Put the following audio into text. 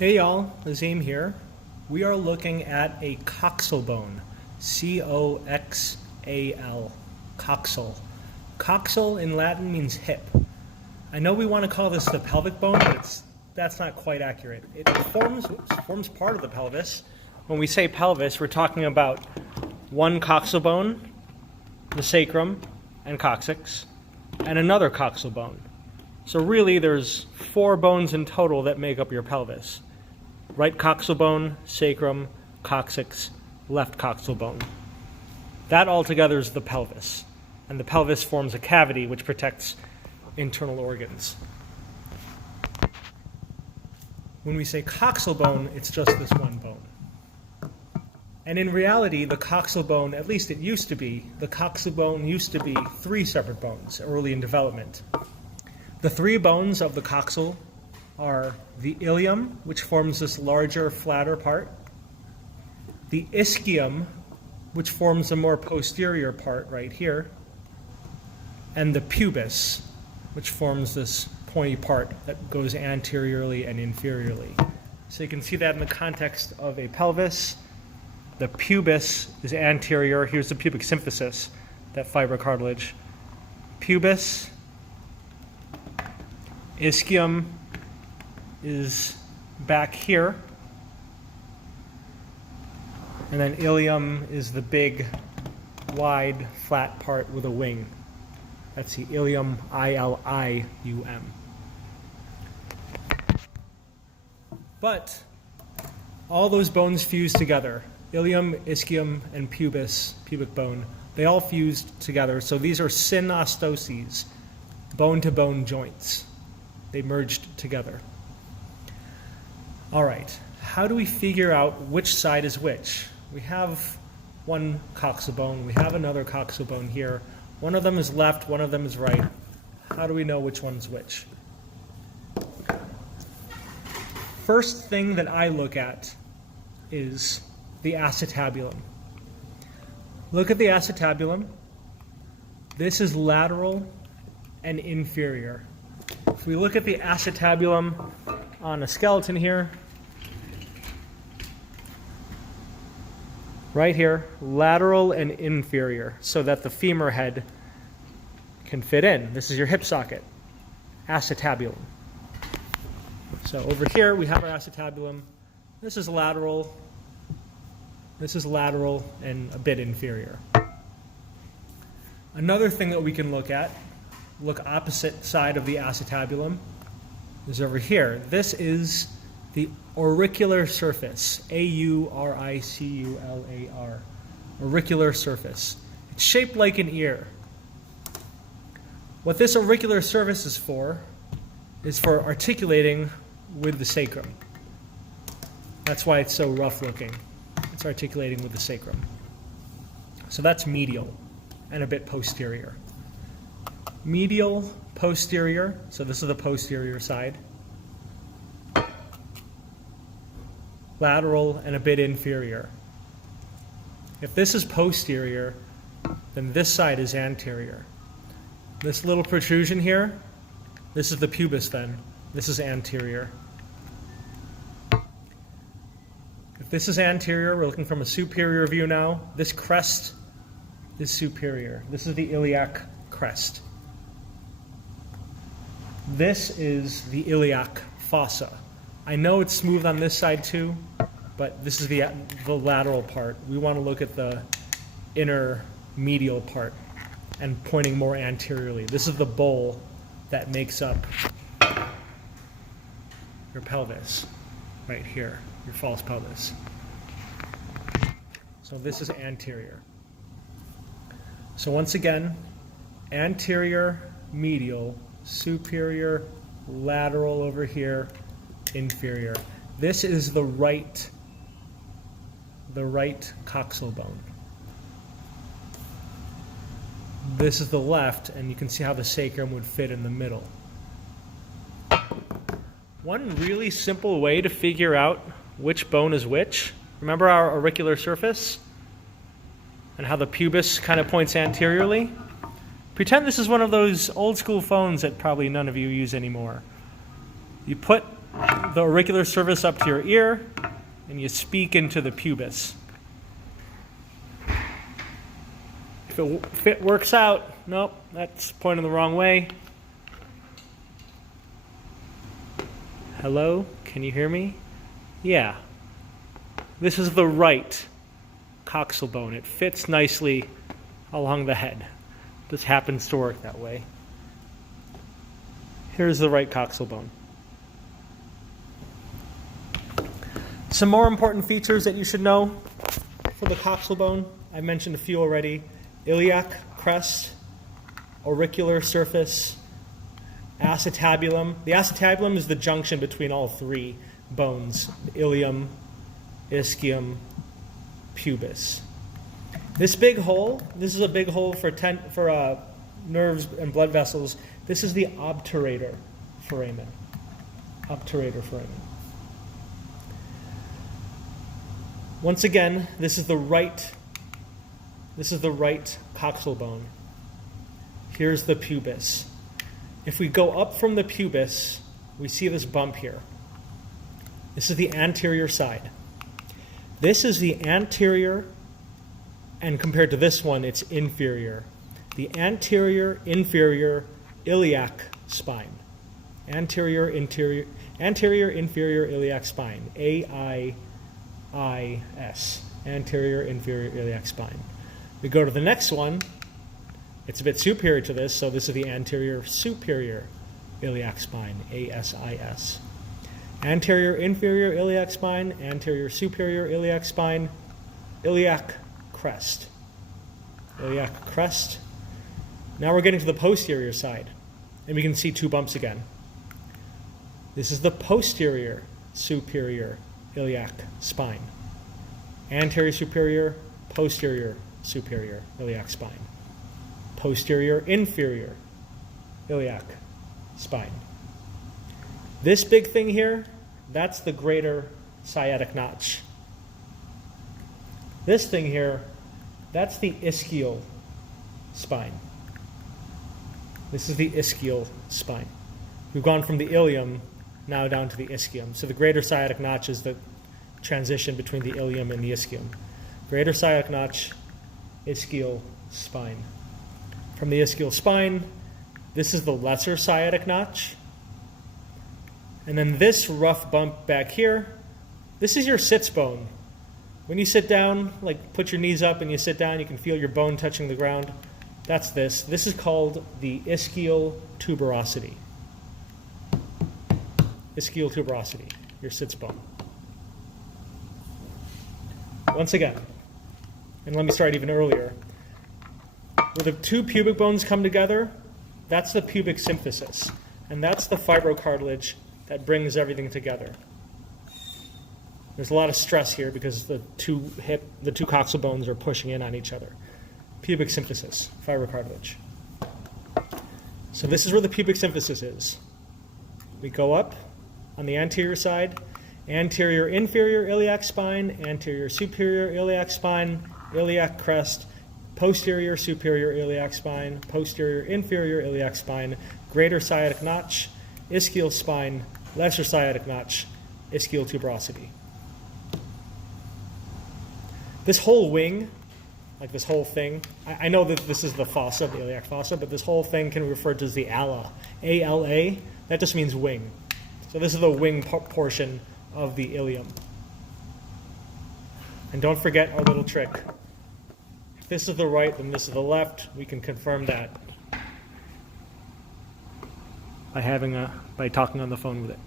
Hey y'all, Azim here. We are looking at a coxal bone, C-O-X-A-L, coxal. Coxal in Latin means hip. I know we want to call this the pelvic bone, but that's not quite accurate. It forms part of the pelvis. When we say pelvis, we're talking about one coxal bone, the sacrum and coccyx, and another coxal bone. So really there's 4 bones in total that make up your pelvis. Right coxal bone, sacrum, coccyx, left coxal bone. That altogether is the pelvis. And the pelvis forms a cavity which protects internal organs. When we say coxal bone, it's just this one bone. And in reality, the coxal bone, at least it used to be, the coxal bone used to be 3 separate bones early in development. The 3 bones of the coxal are the ilium, which forms this larger, flatter part, the ischium, which forms a more posterior part right here, and the pubis, which forms this pointy part that goes anteriorly and inferiorly. So you can see that in the context of a pelvis. The pubis is anterior. Here's the pubic symphysis, that fibrocartilage. Pubis, ischium is back here, and then ilium is the big, wide, flat part with a wing. That's the ilium, I-L-I-U-M. But all those bones fuse together. Ilium, ischium, and pubis, pubic bone, they all fused together. So these are synostoses, bone-to-bone joints. They merged together. All right, how do we figure out which side is which? We have one coxal bone, we have another coxal bone here. One of them is left, one of them is right. How do we know which one's which? First thing that I look at is the acetabulum. Look at the acetabulum. This is lateral and inferior. If we look at the acetabulum on a skeleton here, right here, lateral and inferior, so that the femur head can fit in. This is your hip socket, acetabulum. So over here we have our acetabulum. This is lateral and a bit inferior. Another thing that we can look at, look opposite side of the acetabulum, is over here. This is the auricular surface, A-U-R-I-C-U-L-A-R, auricular surface. It's shaped like an ear. What this auricular surface is for articulating with the sacrum. That's why it's so rough looking. It's articulating with the sacrum. So that's medial and a bit posterior. Medial, posterior, so this is the posterior side. Lateral and a bit inferior. If this is posterior, then this side is anterior. This little protrusion here, this is the pubis then. This is anterior. If this is anterior, we're looking from a superior view now. This crest is superior. This is the iliac crest. This is the iliac fossa. I know it's smooth on this side too, but this is the lateral part. We want to look at the inner medial part and pointing more anteriorly. This is the bowl that makes up your pelvis, right here, your false pelvis. So this is anterior. So once again, anterior, medial, superior, lateral over here, inferior. This is the right coxal bone. This is the left, and you can see how the sacrum would fit in the middle. One really simple way to figure out which bone is which, remember our auricular surface and how the pubis kind of points anteriorly? Pretend this is one of those old school phones that probably none of you use anymore. You put the auricular surface up to your ear, and you speak into the pubis. If it works out, nope, that's pointing the wrong way. Hello, can you hear me? Yeah. This is the right coxal bone. It fits nicely along the head. This happens to work that way. Here's the right coxal bone. Some more important features that you should know for the coxal bone. I mentioned a few already. Iliac crest, auricular surface, acetabulum. The acetabulum is the junction between all three bones, ilium, ischium, pubis. This big hole, this is a big hole for nerves and blood vessels. This is the obturator foramen. Obturator foramen. Once again, this is the right coxal bone. Here's the pubis. If we go up from the pubis, we see this bump here. This is the anterior side. This is the anterior, and compared to this one, it's inferior. The anterior, inferior, iliac spine. Anterior, inferior, iliac spine. AIIS. Anterior, inferior, iliac spine. We go to the next one. It's a bit superior to this, so this is the anterior, superior, iliac spine. ASIS. Anterior, inferior, iliac spine. Anterior, superior, iliac spine. Iliac crest. Iliac crest. Now we're getting to the posterior side, and we can see two bumps again. This is the posterior, superior, iliac spine. Anterior, superior, posterior, superior, iliac spine. Posterior, inferior, iliac spine. This big thing here, that's the greater sciatic notch. This thing here, that's the ischial spine. This is the ischial spine. We've gone from the ilium now down to the ischium. So the greater sciatic notch is the transition between the ilium and the ischium. Greater sciatic notch, ischial spine. From the ischial spine, this is the lesser sciatic notch. And then this rough bump back here, this is your sits bone. When you sit down, like put your knees up and you sit down, you can feel your bone touching the ground. That's this. This is called the ischial tuberosity. Ischial tuberosity, your sits bone. Once again, and let me start even earlier. Where the two pubic bones come together, that's the pubic symphysis. And that's the fibrocartilage that brings everything together. There's a lot of stress here because the two coxal bones are pushing in on each other. Pubic symphysis, fibrocartilage. So this is where the pubic symphysis is. We go up on the anterior side, anterior inferior iliac spine, anterior superior iliac spine, iliac crest, posterior superior iliac spine, posterior inferior iliac spine, greater sciatic notch, ischial spine, lesser sciatic notch, ischial tuberosity. This whole wing, like this whole thing, I know that this is the fossa, the iliac fossa, but this whole thing can be referred to as the ala. A-L-A, that just means wing. So this is the wing portion of the ilium. And don't forget our little trick. If this is the right, then this is the left. We can confirm that by talking on the phone with it.